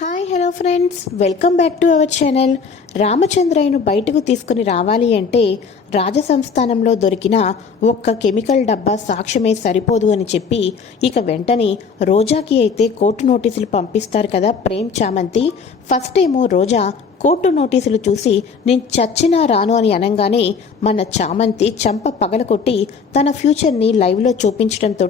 Hi hello friends welcome back to our channel రామచంద్రయ్యను బయటకు తీసుకుని రావాలి అంటే రాజసంస్థానంలో దొరికిన ఒక్క కెమికల్ డబ్బా సాక్ష్యమే సరిపోదు అని చెప్పి ఇక వెంటనే రోజాకి అయితే కోర్టు నోటీసులు పంపిస్తారు కదా ప్రేమ్ చామంతి. ఫస్ట్ ఏమో రోజా కోర్టు నోటీసులు చూసి నేను చచ్చినా రాను అని అనగానే మన చామంతి చంప పగలకొట్టి తన ఫ్యూచర్ని లైవ్లో చూపించడంతో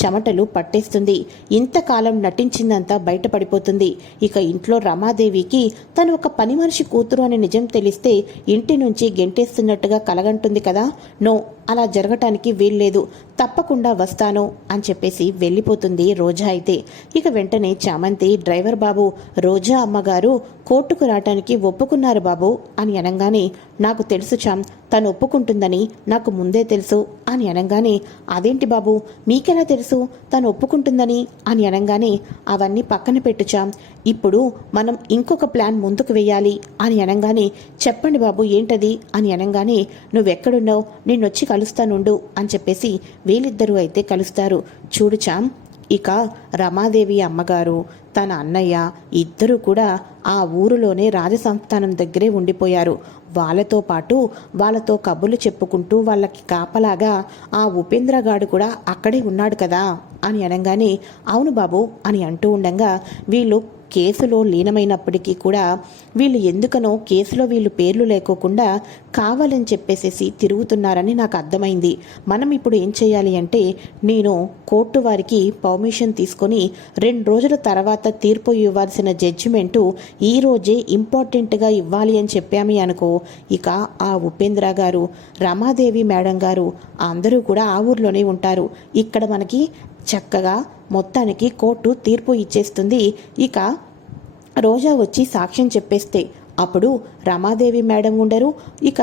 చెమటలు పట్టేస్తుంది. ఇంతకాలం నటించిందంతా బయటపడిపోతుంది. ఇక ఇంట్లో రమాదేవికి తను ఒక పని మనిషి కూతురు అనే నిజం తెలిస్తే ఇంటి నుంచి గెంటేస్తున్నట్టుగా కలగంటుంది కదా. నో అలా జరగటానికి వీల్లేదు. తప్పకుండా వస్తాను అని చెప్పేసి వెళ్ళిపోతుంది రోజా అయితే. ఇక వెంటనే చామంతి డ్రైవర్ బాబు రోజా అమ్మగారు కోర్టుకు రావటానికి ఒప్పుకున్నారు బాబు అని అనగానే నాకు తెలుసు చామ్ తను ఒప్పుకుంటుందని నాకు ముందే తెలుసు అని అనగానే అదేంటి బాబు మీకెలా తెలుసు తను ఒప్పుకుంటుందని అని అనగానే అవన్నీ పక్కన పెట్టుచాం ఇప్పుడు మనం ఇంకొక ప్లాన్ ముందుకు వెయ్యాలి అని అనగానే చెప్పండి బాబు ఏంటది అని అనగానే నువ్వెక్కడున్నావు నిన్నొచ్చి కలుస్తానుండు అని చెప్పేసి వీళ్ళిద్దరూ అయితే కలుస్తారు. చూడు చామ్ ఇక రమాదేవి అమ్మగారు తన అన్నయ్య ఇద్దరూ కూడా ఆ ఊరిలోనే రాజసంస్థానం దగ్గరే ఉండిపోయారు. వాళ్ళతో పాటు వాళ్ళతో కబుర్లు చెప్పుకుంటూ వాళ్ళకి కాపలాగా ఆ ఉపేంద్రగాడు కూడా అక్కడే ఉన్నాడు కదా అని అనగానే అవును బాబు అని అంటూ ఉండగా వీళ్ళు కేసులో లీనమైనప్పటికీ కూడా వీళ్ళు ఎందుకనో కేసులో వీళ్ళు పేర్లు లేకోకుండా కావాలని చెప్పేసేసి తిరుగుతున్నారని నాకు అర్థమైంది. మనం ఇప్పుడు ఏం చేయాలి అంటే నేను కోర్టు వారికి పర్మిషన్ తీసుకొని రెండు రోజుల తర్వాత తీర్పు ఇవ్వాల్సిన జడ్జిమెంటు ఈ రోజే ఇంపార్టెంట్గా ఇవ్వాలి అని చెప్పామి అనుకో ఇక ఆ ఉపేంద్ర గారు రమాదేవి మేడం గారు అందరూ కూడా ఆ ఊర్లోనే ఉంటారు. ఇక్కడ మనకి చక్కగా మొత్తానికి కోర్టు తీర్పు ఇచ్చేస్తుంది. ఇక రోజా వచ్చి సాక్ష్యం చెప్పేస్తే అప్పుడు రమాదేవి మేడం ఉండరు. ఇక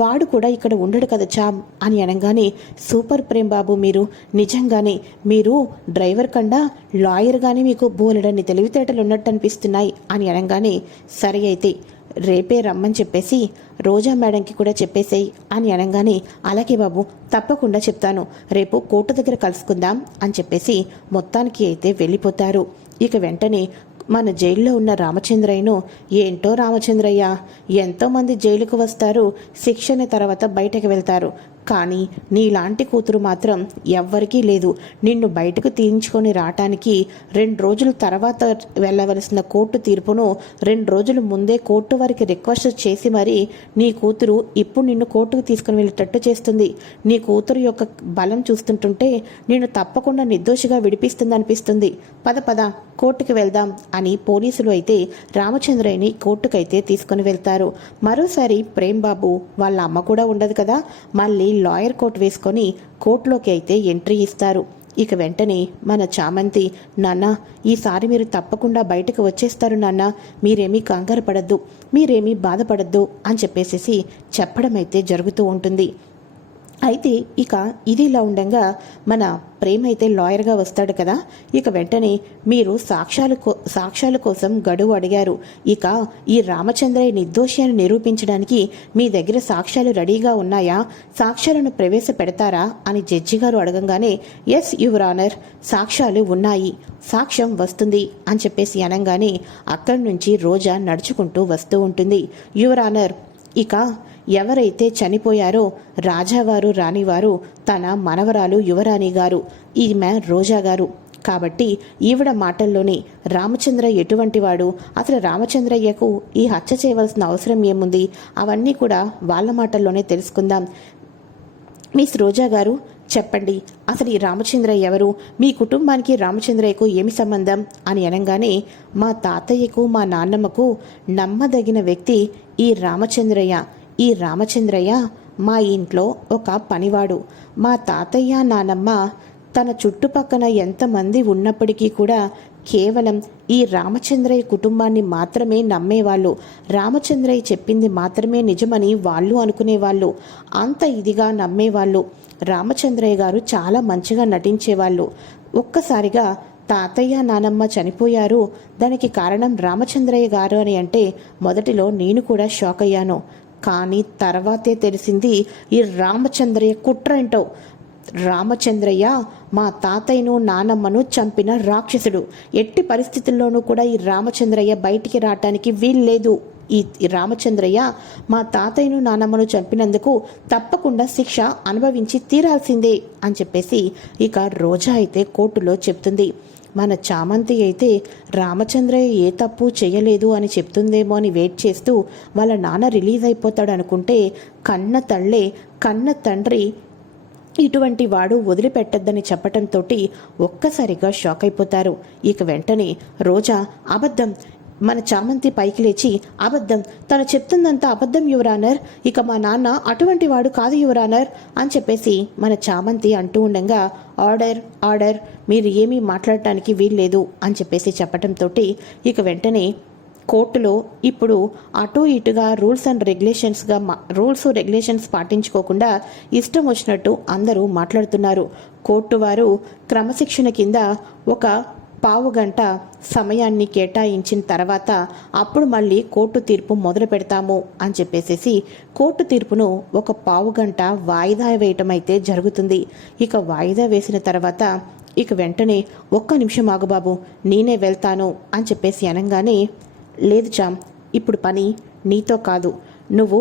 వాడు కూడా ఇక్కడ ఉండడు కదా చామ్ అని అనగానే సూపర్ ప్రేమ్ బాబు మీరు నిజంగానే మీరు డ్రైవర్ కన్నా లాయర్ కానీ మీకు బోలెడన్ని తెలివితేటలు ఉన్నట్టు అనిపిస్తున్నాయి అని అనగానే సరే అయితే రేపే రమ్మని చెప్పేసి రోజా మేడంకి కూడా చెప్పేసేయి అని అనగానే అలాగే బాబు తప్పకుండా చెప్తాను. రేపు కోర్టు దగ్గర కలుసుకుందాం అని చెప్పేసి మొత్తానికి అయితే వెళ్ళిపోతారు. ఇక వెంటనే మన జైల్లో ఉన్న రామచంద్రయ్యను ఏంటో రామచంద్రయ్య ఎంతోమంది జైలుకు వస్తారు శిక్షణ తర్వాత బయటకు వెళ్తారు. కానీ నీలాంటి కూతురు మాత్రం ఎవ్వరికీ లేదు. నిన్ను బయటకు తీయించుకొని రావటానికి రెండు రోజుల తర్వాత వెళ్ళవలసిన కోర్టు తీర్పును రెండు రోజుల ముందే కోర్టు వారికి రిక్వెస్ట్ చేసి మరి నీ కూతురు ఇప్పుడు నిన్ను కోర్టుకు తీసుకుని వెళ్ళేటట్టు చేస్తుంది. నీ కూతురు యొక్క బలం చూస్తుంటుంటే నేను తప్పకుండా నిర్దోషిగా విడిపిస్తుందనిపిస్తుంది. పద పద కోర్టుకు వెళ్దాం అని పోలీసులు అయితే రామచంద్రయ్యని కోర్టుకైతే తీసుకుని వెళ్తారు. మరోసారి ప్రేమ్ బాబు వాళ్ళ అమ్మ కూడా ఉండదు కదా? మళ్ళీ లాయర్ కోట్ వేసుకొని కోర్టులోకి అయితే ఎంట్రీ ఇస్తారు. ఇక వెంటనే మన చామంతి నాన్న ఈసారి మీరు తప్పకుండా బయటకు వచ్చేస్తారు నాన్న. మీరేమీ కంగారు పడద్దు మీరేమీ బాధపడద్దు అని చెప్పేసేసి చెప్పడం అయితే జరుగుతూ ఉంటుంది. అయితే ఇక ఇది ఇలా ఉండగా మన ప్రేమ అయితే లాయర్గా వస్తాడు కదా ఇక వెంటనే మీరు సాక్ష్యాలు కో సాక్ష్యాల కోసం గడువు అడిగారు. ఇక ఈ రామచంద్రయ్య నిర్దోషి అని నిరూపించడానికి మీ దగ్గర సాక్ష్యాలు రెడీగా ఉన్నాయా? సాక్ష్యాలను ప్రవేశపెడతారా? అని జడ్జి గారు అడగంగానే ఎస్ యువర్ ఆనర్ సాక్ష్యాలు ఉన్నాయి. సాక్ష్యం వస్తుంది అని చెప్పేసి అనగానే అక్కడి నుంచి రోజా నడుచుకుంటూ వస్తూ ఉంటుంది. యువర్ ఆనర్ ఇక ఎవరైతే చనిపోయారో రాజావారు రాణివారు తన మనవరాలు యువరాణి గారు ఈమె రోజా గారు. కాబట్టి ఈవిడ మాటల్లోనే రామచంద్ర ఎటువంటి వాడు? అసలు రామచంద్రయ్యకు ఈ హత్య చేయవలసిన అవసరం ఏముంది? అవన్నీ కూడా వాళ్ళ మాటల్లోనే తెలుసుకుందాం. మిస్ రోజా గారు చెప్పండి. అసలు ఈ రామచంద్ర ఎవరు? మీ కుటుంబానికి రామచంద్రయ్యకు ఏమి సంబంధం? అని అనగానే మా తాతయ్యకు మా నాన్నమ్మకు నమ్మదగిన వ్యక్తి ఈ రామచంద్రయ్య. ఈ రామచంద్రయ్య మా ఇంట్లో ఒక పనివాడు. మా తాతయ్య నానమ్మ తన చుట్టుపక్కన ఎంతమంది ఉన్నప్పటికీ కూడా కేవలం ఈ రామచంద్రయ్య కుటుంబాన్ని మాత్రమే నమ్మేవాళ్ళు. రామచంద్రయ్య చెప్పింది మాత్రమే నిజమని వాళ్ళు అనుకునేవాళ్ళు. అంత ఇదిగా నమ్మేవాళ్ళు. రామచంద్రయ్య గారు చాలా మంచిగా నటించేవాళ్ళు. ఒక్కసారిగా తాతయ్య నానమ్మ చనిపోయారు. దానికి కారణం రామచంద్రయ్య గారు అని అంటే మొదటిలో నేను కూడా షాక్ అయ్యాను. కానీ తర్వాతే తెలిసింది ఈ రామచంద్రయ్య కుట్ర ఏంటో. రామచంద్రయ్య మా తాతయ్యను నానమ్మను చంపిన రాక్షసుడు. ఎట్టి పరిస్థితుల్లోనూ కూడా ఈ రామచంద్రయ్య బయటికి రావటానికి వీల్లేదు. ఈ ఈ రామచంద్రయ్య మా తాతయ్యను నానమ్మను చంపినందుకు తప్పకుండా శిక్ష అనుభవించి తీరాల్సిందే అని చెప్పేసి ఇక రోజా అయితే కోర్టులో చెప్తుంది. మన చామంతి అయితే రామచంద్రయ్య ఏ తప్పు చేయలేదు అని చెప్తుందేమో అని వెయిట్ చేస్తూ వాళ్ళ నాన్న రిలీజ్ అయిపోతాడు అనుకుంటే కన్న తల్లే కన్న తండ్రి ఇటువంటి వాడు వదిలిపెట్టద్దని చెప్పటంతో ఒక్కసారిగా షాక్ అయిపోతారు. ఇక వెంటనే రోజా అబద్ధం. మన చామంతి పైకి లేచి అబద్ధం తను చెప్తుందంతా అబద్ధం యువరానర్ ఇక మా నాన్న అటువంటి వాడు కాదు యువరానర్ అని చెప్పేసి మన చామంతి అంటూ ఉండగా ఆర్డర్ ఆర్డర్ మీరు ఏమీ మాట్లాడటానికి వీల్లేదు అని చెప్పేసి చెప్పటంతో ఇక వెంటనే కోర్టులో ఇప్పుడు అటు ఇటుగా రూల్స్ అండ్ రెగ్యులేషన్స్గా రూల్స్ రెగ్యులేషన్స్ పాటించుకోకుండా ఇష్టం వచ్చినట్టు అందరూ మాట్లాడుతున్నారు. కోర్టు వారు క్రమశిక్షణ కింద ఒక పావు గంట సమయాన్ని కేటాయించిన తర్వాత అప్పుడు మళ్ళీ కోర్టు తీర్పు మొదలు పెడతాము అని చెప్పేసేసి కోర్టు తీర్పును ఒక పావు గంట వాయిదా వేయటం అయితే జరుగుతుంది. ఇక వాయిదా వేసిన తర్వాత ఇక వెంటనే ఒక్క నిమిషం ఆగు బాబు నేనే వెళ్తాను అని చెప్పేసి అనగానే లేదు చామ్ ఇప్పుడు పని నీతో కాదు నువ్వు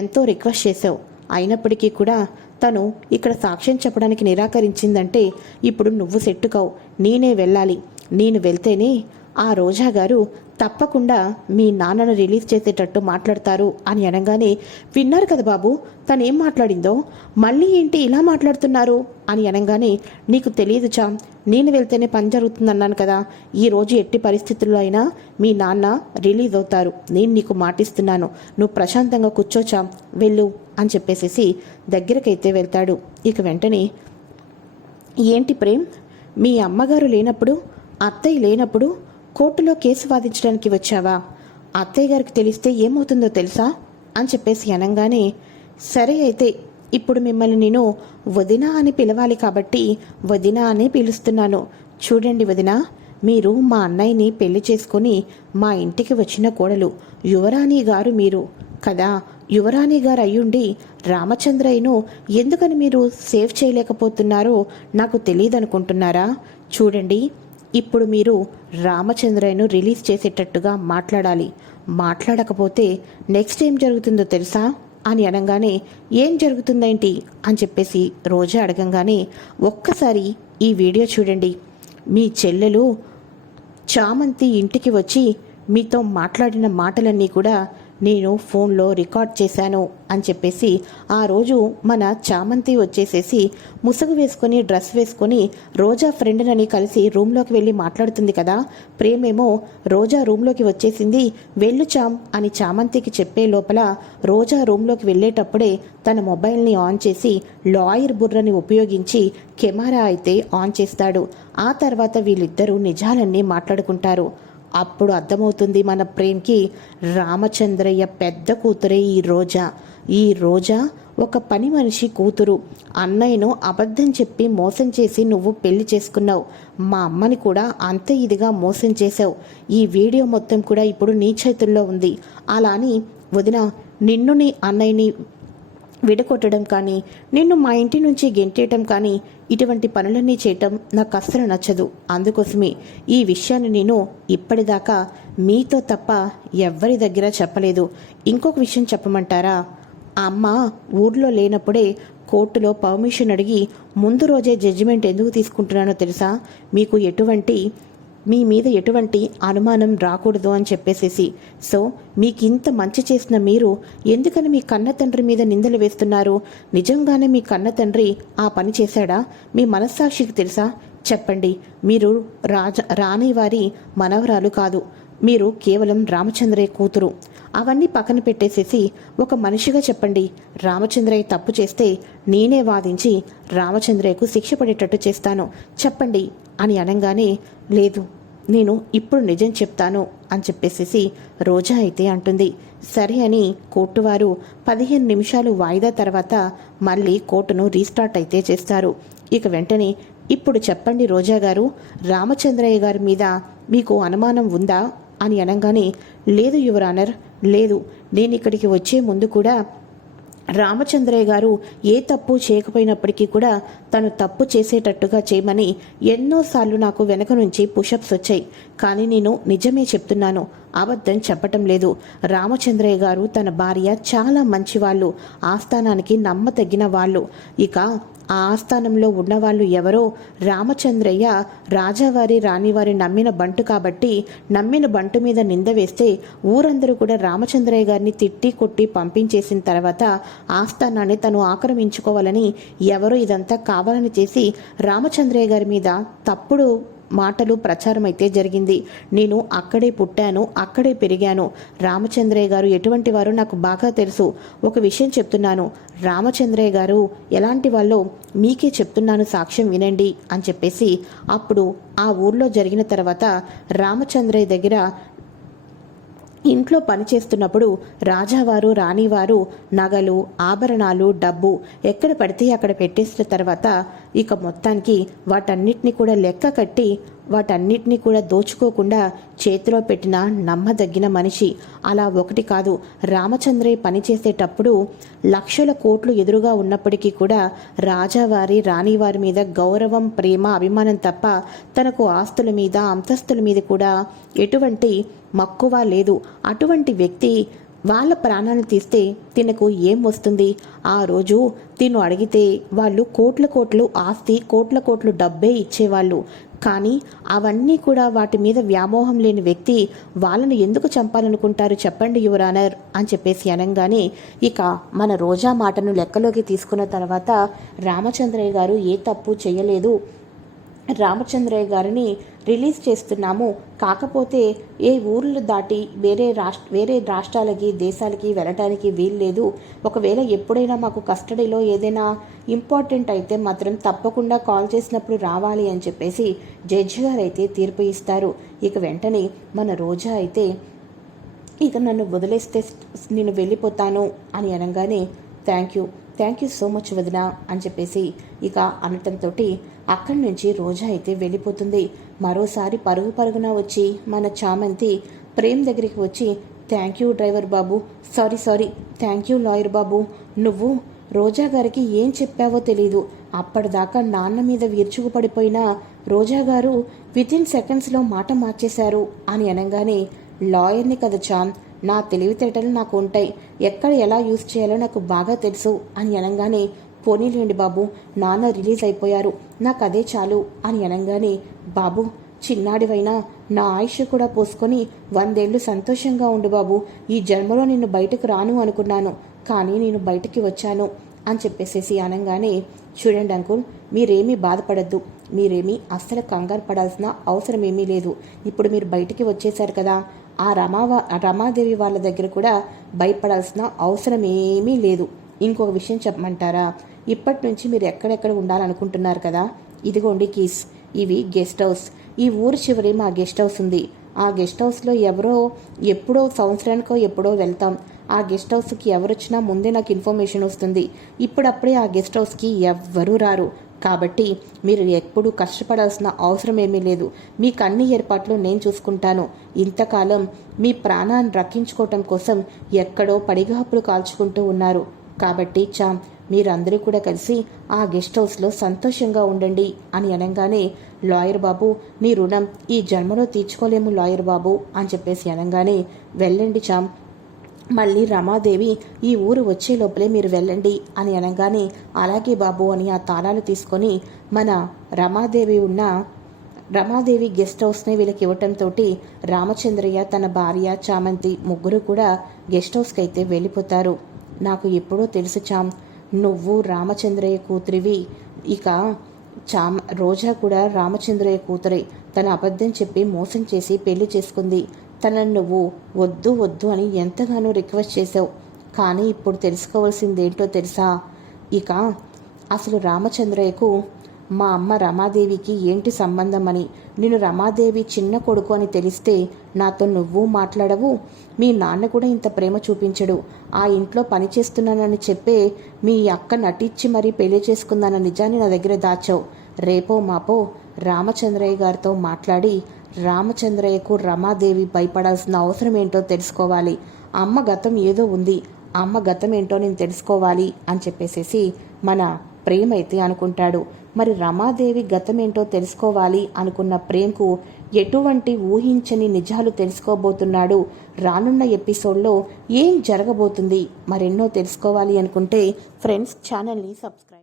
ఎంతో రిక్వెస్ట్ చేసావు అయినప్పటికీ కూడా తను ఇక్కడ సాక్ష్యం చెప్పడానికి నిరాకరించిందంటే ఇప్పుడు నువ్వు సెట్టుకావు నేనే వెళ్ళాలి. నేను వెళ్తేనే ఆ రోజా గారు తప్పకుండా మీ నాన్నను రిలీజ్ చేసేటట్టు మాట్లాడతారు అని అనగానే విన్నారు కదా బాబు తనేం మాట్లాడిందో? మళ్ళీ ఏంటి ఇలా మాట్లాడుతున్నారు? అని అనగానే నీకు తెలియదు చామ్ నేను వెళ్తేనే పని జరుగుతుందన్నాను కదా. ఈరోజు ఎట్టి పరిస్థితుల్లో అయినా మీ నాన్న రిలీజ్ అవుతారు. నేను నీకు మాటిస్తున్నాను. నువ్వు ప్రశాంతంగా కూర్చోచాం వెళ్ళు అని చెప్పేసేసి దగ్గరకైతే వెళ్తాడు. ఇక వెంటనే ఏంటి ప్రేమ్ మీ అమ్మగారు లేనప్పుడు అత్తయ్య లేనప్పుడు కోర్టులో కేసు వాదించడానికి వచ్చావా? అత్తయ్య గారికి తెలిస్తే ఏమవుతుందో తెలుసా? అని చెప్పేసి అనగానే సరే అయితే ఇప్పుడు మిమ్మల్ని నేను వదినా అని పిలవాలి కాబట్టి వదినా అని పిలుస్తున్నాను. చూడండి వదినా మీరు మా అన్నయ్యని పెళ్ళి చేసుకొని మా ఇంటికి వచ్చిన కోడలు యువరాణి గారు మీరు. కదా యువరాణి గారు అయ్యుండి రామచంద్రయ్యను ఎందుకని మీరు సేవ్ చేయలేకపోతున్నారో నాకు తెలియదనుకుంటున్నారా? చూడండి ఇప్పుడు మీరు రామచంద్రయ్యను రిలీజ్ చేసేటట్టుగా మాట్లాడాలి. మాట్లాడకపోతే నెక్స్ట్ ఏం జరుగుతుందో తెలుసా? అని అనగానే ఏం జరుగుతుందేంటి? అని చెప్పేసి రోజా అడగంగానే ఒక్కసారి ఈ వీడియో చూడండి. మీ చెల్లెలు చామంతి ఇంటికి వచ్చి మీతో మాట్లాడిన మాటలన్నీ కూడా నేను ఫోన్లో రికార్డ్ చేశాను అని చెప్పేసి ఆ రోజు మన చామంతి వచ్చేసేసి ముసుగు వేసుకొని డ్రెస్ వేసుకొని రోజా ఫ్రెండ్నని కలిసి రూమ్లోకి వెళ్ళి మాట్లాడుతుంది కదా. ప్రేమేమో రోజా రూమ్లోకి వచ్చేసింది వెళ్ళు చామ్ అని చామంతికి చెప్పే లోపల రోజా రూమ్లోకి వెళ్ళేటప్పుడే తన మొబైల్ని ఆన్ చేసి లాయర్ బుర్రని ఉపయోగించి కెమెరా అయితే ఆన్ చేస్తాడు. ఆ తర్వాత వీళ్ళిద్దరూ నిజాలన్నీ మాట్లాడుకుంటారు. అప్పుడు అర్థమవుతుంది మన ప్రేమ్కి రామచంద్రయ్య పెద్ద కూతురే ఈ రోజా. ఈ రోజా ఒక పని మనిషి కూతురు. అన్నయ్యను అబద్ధం చెప్పి మోసం చేసి నువ్వు పెళ్ళి చేసుకున్నావు. మా అమ్మని కూడా అంత ఇదిగా మోసం చేసావు ఈ వీడియో మొత్తం కూడా ఇప్పుడు నీ చేతుల్లో ఉంది. అలా అని వదిన నిన్ను నీ అన్నయ్యని విడగొట్టడం కానీ నిన్ను మా ఇంటి నుంచి గెంటేయటం కానీ ఇటువంటి పనులన్నీ చేయటం నాకు అస్సలు నచ్చదు. అందుకోసమే ఈ విషయాన్ని నేను ఇప్పటిదాకా మీతో తప్ప ఎవ్వరి దగ్గర చెప్పలేదు. ఇంకొక విషయం చెప్పమంటారా? అమ్మ ఊర్లో లేనప్పుడే కోర్టులో పర్మిషన్ అడిగి ముందు రోజే జడ్జిమెంట్ ఎందుకు తీసుకుంటున్నానో తెలుసా? మీకు ఎటువంటి మీ మీద ఎటువంటి అనుమానం రాకూడదు అని చెప్పేసేసి. సో మీకు ఇంత మంచి చేసిన మీరు ఎందుకని మీ కన్న తండ్రి మీద నిందలు వేస్తున్నారు? నిజంగానే మీ కన్న తండ్రి ఆ పని చేశాడా? మీ మనస్సాక్షికి తెలుసా? చెప్పండి. మీరు రాజ రాణి వారి మనవరాలు కాదు. మీరు కేవలం రామచంద్రయ్య కూతురు. అవన్నీ పక్కన పెట్టేసేసి ఒక మనిషిగా చెప్పండి. రామచంద్రయ్య తప్పు చేస్తే నేనే వాదించి రామచంద్రయ్యకు శిక్ష పడేటట్టు చేస్తాను. చెప్పండి అని అనగానే లేదు నేను ఇప్పుడు నిజం చెప్తాను అని చెప్పేసేసి రోజా అయితే అంటుంది. సరే అని కోర్టు వారు పదిహేను నిమిషాలు వాయిదా తర్వాత మళ్ళీ కోర్టును రీస్టార్ట్ అయితే చేస్తారు. ఇక వెంటనే ఇప్పుడు చెప్పండి రోజా గారు రామచంద్రయ్య గారి మీద మీకు అనుమానం ఉందా? అని అనగానే లేదు యువరానర్ లేదు. నేను ఇక్కడికి వచ్చే ముందు కూడా రామచంద్రయ్య గారు ఏ తప్పు చేయకపోయినప్పటికీ కూడా తను తప్పు చేసేటట్టుగా చేయమని ఎన్నోసార్లు నాకు వెనక నుంచి పుషప్స్ వచ్చాయి. కానీ నేను నిజమే చెప్తున్నాను. అబద్ధం చెప్పటం లేదు. రామచంద్రయ్య గారు తన భార్య చాలా మంచివాళ్ళు. ఆస్థానానికి నమ్మతగిన వాళ్ళు. ఇక ఆ ఆస్థానంలో ఉన్నవాళ్ళు ఎవరో రామచంద్రయ్య రాజావారి రాణివారి నమ్మిన బంటు కాబట్టి నమ్మిన బంటు మీద నింద వేస్తే ఊరందరూ కూడా రామచంద్రయ్య గారిని తిట్టి కొట్టి పంపించేసిన తర్వాత ఆస్థానాన్ని తను ఆక్రమించుకోవాలని ఎవరో ఇదంతా కావాలని చేసి రామచంద్రయ్య గారి మీద తప్పుడు మాటలు ప్రచారం అయితే జరిగింది. నేను అక్కడే పుట్టాను అక్కడే పెరిగాను. రామచంద్రయ్య గారు ఎటువంటి వారు నాకు బాగా తెలుసు. ఒక విషయం చెప్తున్నాను. రామచంద్రయ్య గారు ఎలాంటి వాళ్ళో మీకే చెప్తున్నాను సాక్ష్యం వినండి అని చెప్పేసి అప్పుడు ఆ ఊర్లో జరిగిన తర్వాత రామచంద్రయ్య దగ్గర ఇంట్లో పనిచేస్తున్నప్పుడు రాజావారు రాణివారు నగలు ఆభరణాలు డబ్బు ఎక్కడ పడితే అక్కడ పెట్టేసిన తర్వాత ఇక మొత్తానికి వాటన్నిటిని కూడా లెక్క కట్టి వాటన్నిటిని కూడా దోచుకోకుండా చేతిలో పెట్టిన నమ్మదగిన మనిషి. అలా ఒకటి కాదు రామచంద్రయ్య పనిచేసేటప్పుడు లక్షల కోట్లు ఎదురుగా ఉన్నప్పటికీ కూడా రాజావారి రాణివారి మీద గౌరవం ప్రేమ అభిమానం తప్ప తనకు ఆస్తుల మీద అంతస్తుల మీద కూడా ఎటువంటి మక్కువ లేదు. అటువంటి వ్యక్తి వాళ్ళ ప్రాణాన్ని తీస్తే తినకు ఏం వస్తుంది? ఆ రోజు తిను అడిగితే వాళ్ళు కోట్ల కోట్లు ఆస్తి కోట్ల కోట్లు డబ్బే ఇచ్చేవాళ్ళు. కానీ అవన్నీ కూడా వాటి మీద వ్యామోహం లేని వ్యక్తి వాళ్ళను ఎందుకు చంపాలనుకుంటారు చెప్పండి యువరానర్ అని చెప్పేసి అనగానే ఇక మన రోజా మాటను లెక్కలోకి తీసుకున్న తర్వాత రామచంద్రయ్య గారు ఏ తప్పు చేయలేదు. రామచంద్రయ్య గారిని రిలీజ్ చేస్తున్నాము. కాకపోతే ఏ ఊర్లు దాటి వేరే రాష్ట్ర వేరే రాష్ట్రాలకి దేశాలకి వెళ్ళటానికి వీల్లేదు ఒకవేళ ఎప్పుడైనా మాకు కస్టడీలో ఏదైనా ఇంపార్టెంట్ అయితే మాత్రం తప్పకుండా కాల్ చేసినప్పుడు రావాలి అని చెప్పేసి జడ్జి గారు అయితే తీర్పు ఇస్తారు. ఇక వెంటనే మన రోజా అయితే ఇక నన్ను వదిలేస్తే నేను వెళ్ళిపోతాను అని అనగానే thank you thank you so much వదిన అని చెప్పేసి ఇక అనటంతో అక్కడి నుంచి రోజా అయితే వెళ్ళిపోతుంది. మరోసారి పరుగు పరుగున వచ్చి మన చామంతి ప్రేమ్ దగ్గరికి వచ్చి thank you driver Babu. Sorry sorry thank you lawyer బాబు. నువ్వు రోజా గారికి ఏం చెప్పావో తెలీదు. అప్పటిదాకా నాన్న మీద విరుచుకుపడిపోయిన రోజా గారు వితిన్ సెకండ్స్లో మాట మార్చేశారు అని అనగానే లాయర్ని కదా చామ్. నా తెలివితేటలు నాకు ఉంటాయి. ఎక్కడ ఎలా యూజ్ చేయాలో నాకు బాగా తెలుసు అని అనగానే పోనీలేండి బాబు నాన్న రిలీజ్ అయిపోయారు. నాకు అదే చాలు అని అనగానే బాబు చిన్నాడివైనా నా ఆయుష్ కూడా పోసుకొని వందేళ్ళు సంతోషంగా ఉండు బాబు. ఈ జన్మలో నిన్ను బయటకు రాను అనుకున్నాను కానీ నేను బయటికి వచ్చాను అని చెప్పేసేసి అనగానే చూడండి అంకుల్ మీరేమీ బాధపడద్దు. మీరేమీ అస్సలు కంగారు పడాల్సిన అవసరం ఏమీ లేదు. ఇప్పుడు మీరు బయటికి వచ్చేశారు కదా. ఆ రమావా రమాదేవి వాళ్ళ దగ్గర కూడా భయపడాల్సిన అవసరం ఏమీ లేదు. ఇంకొక విషయం చెప్పమంటారా? ఇప్పటి నుంచి మీరు ఎక్కడెక్కడ ఉండాలనుకుంటున్నారు కదా? ఇదిగోండి కీస్. ఇవి గెస్ట్ హౌస్. ఈ ఊరు చివరి మా గెస్ట్ హౌస్ ఉంది. ఆ గెస్ట్ హౌస్లో ఎవరో ఎప్పుడో సంవత్సరానికో ఎప్పుడో వెళ్తాం. ఆ గెస్ట్ హౌస్కి ఎవరొచ్చినా ముందే నాకు ఇన్ఫర్మేషన్ వస్తుంది. ఇప్పుడప్పుడే ఆ గెస్ట్ హౌస్కి ఎవ్వరూ రారు. కాబట్టి మీరు ఎప్పుడు కష్టపడాల్సిన అవసరం ఏమీ లేదు. మీకు అన్ని ఏర్పాట్లు నేను చూసుకుంటాను. ఇంతకాలం మీ ప్రాణాన్ని రక్షించుకోవటం కోసం ఎక్కడో పడిగాపులు కాల్చుకుంటూ ఉన్నారు. కాబట్టి చామ్ మీరందరూ కూడా కలిసి ఆ గెస్ట్ హౌస్లో సంతోషంగా ఉండండి అని అనగానే లాయర్ బాబు మీ రుణం ఈ జన్మలో తీర్చుకోలేము లాయర్ బాబు అని చెప్పేసి అనగానే వెళ్ళండి చామ్. మళ్ళీ రమాదేవి ఈ ఊరు వచ్చే లోపలే మీరు వెళ్ళండి అని అనగానే అలాగే బాబు అని ఆ తాళాలు తీసుకొని మన రమాదేవి ఉన్న రమాదేవి గెస్ట్ హౌస్ని వీళ్ళకి ఇవ్వటంతో రామచంద్రయ్య తన భార్య చామంతి ముగ్గురు కూడా గెస్ట్ హౌస్కి అయితే వెళ్ళిపోతారు. నాకు ఎప్పుడో తెలుసు చామ్. నువ్వు రామచంద్రయ్య కూతురివి. ఇక చామ రోజా కూడా రామచంద్రయ్య కూతురే. తన అబద్ధం చెప్పి మోసం చేసి పెళ్ళి చేసుకుంది. తనను నువ్వు వద్దు వద్దు అని ఎంతగానో రిక్వెస్ట్ చేసావు కానీ ఇప్పుడు తెలుసుకోవాల్సిందేంటో తెలుసా? ఇక అసలు రామచంద్రయ్యకు మా అమ్మ రమాదేవికి ఏంటి సంబంధమని? నేను రమాదేవి చిన్న కొడుకు అని తెలిస్తే నాతో నువ్వు మాట్లాడవు. మీ నాన్న కూడా ఇంత ప్రేమ చూపించడు. ఆ ఇంట్లో పనిచేస్తున్నానని చెప్పే మీ అక్క నటించి మరీ పెళ్ళి చేసుకుందన్న నిజాన్ని నా దగ్గర దాచావు. రేపో మాపో రామచంద్రయ్య గారితో మాట్లాడి రామచంద్రయ్యకు రమాదేవి భయపడాల్సిన అవసరం ఏంటో తెలుసుకోవాలి. అమ్మ గతం ఏదో ఉంది. అమ్మ గతం ఏంటో నేను తెలుసుకోవాలి అని చెప్పేసేసి మన ప్రేమ అయితే అనుకుంటాడు. మరి రమాదేవి గతమేంటో తెలుసుకోవాలి అనుకున్న ప్రేమ్కు ఎటువంటి ఊహించని నిజాలు తెలుసుకోబోతున్నాడు రానున్న ఎపిసోడ్లో ఏం జరగబోతుంది మరెన్నో తెలుసుకోవాలి అనుకుంటే ఫ్రెండ్స్ ఛానల్ని సబ్స్క్రైబ్